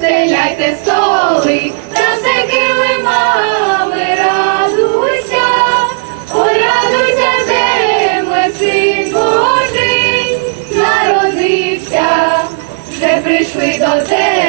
розстеляйте столи, та все килимами радуйся, порадуйся радуйся, земле, син Божий, народився, вже прийшли до тебе.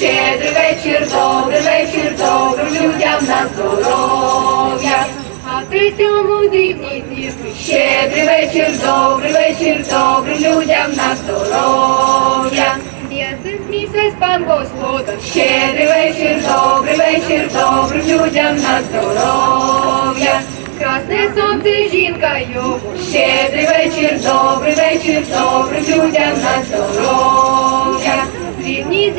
Щедрий вечір, добрий вечір, добрим людям на здоров'я. А при цьому дрібні зірки. Щедрий вечір, добрий вечір, добрим людям на здоров'я. Місяць пан Господа. Щедрий вечір, добрий вечір, добрим людям на здоров'я. Красне сонце жінка йому. Щедрий вечір, добрий вечір, добрим людям на здоров'я.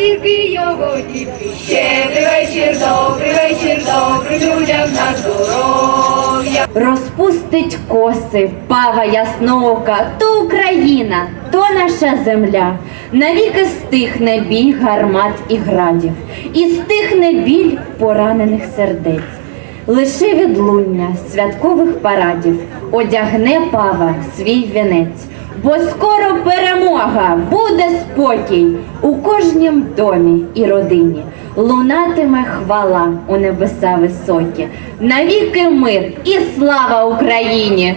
Зірки його дітки. Щедрий вечір, добрий вечір, добрим людям на здоров'я. Розпустить коси, пава ясноока, то Україна, то наша земля. Навіки стихне бій гармат і градів, і стихне біль поранених сердець. Лише відлуння святкових парадів одягне пава свій вінець, бо скоро перемога, буде спокій у кожнім домі і родині. Лунатиме хвала у небеса високі, навіки мир і слава Україні!